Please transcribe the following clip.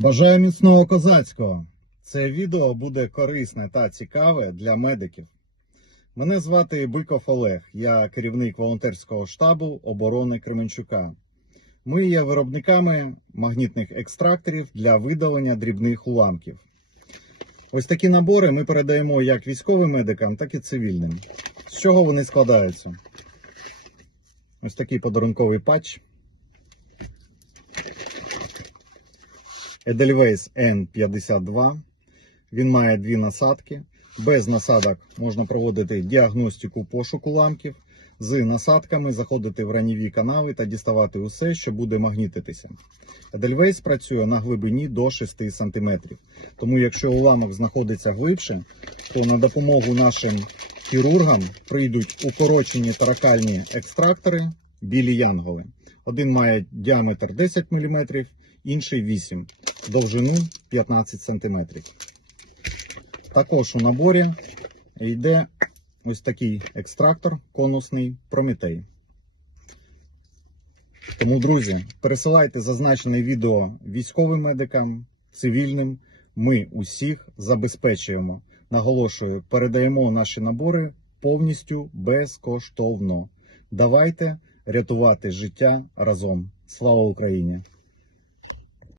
Бажаю міцного козацького. Це відео буде корисне та цікаве для медиків. Мене звати Буйков Олег, я керівник волонтерського штабу оборони Кременчука. Ми є виробниками магнітних екстракторів для видалення дрібних уламків. Ось такі набори ми передаємо як військовим медикам, так і цивільним. З чого вони складаються? Ось такий подарунковий патч. Edelweiss N52. Він має дві насадки. Без насадок можна проводити діагностику пошуку ламків. З насадками заходити в раніві канави та діставати усе, що буде магнітитися. Edelweiss працює на глибині до 6 см. Тому, якщо уламок знаходиться глибше, то на допомогу нашим хірургам прийдуть укорочені таракальні екстрактори білі янголи. Один має діаметр 10 мм, інший 8 довжину 15 см. Також у наборі йде ось такий екстрактор конусний Прометей. Тому, друзі, пересилайте зазначене відео військовим медикам, цивільним. Ми усіх забезпечуємо. Наголошую, передаємо наші набори повністю безкоштовно. Давайте рятувати життя разом. Слава Україні!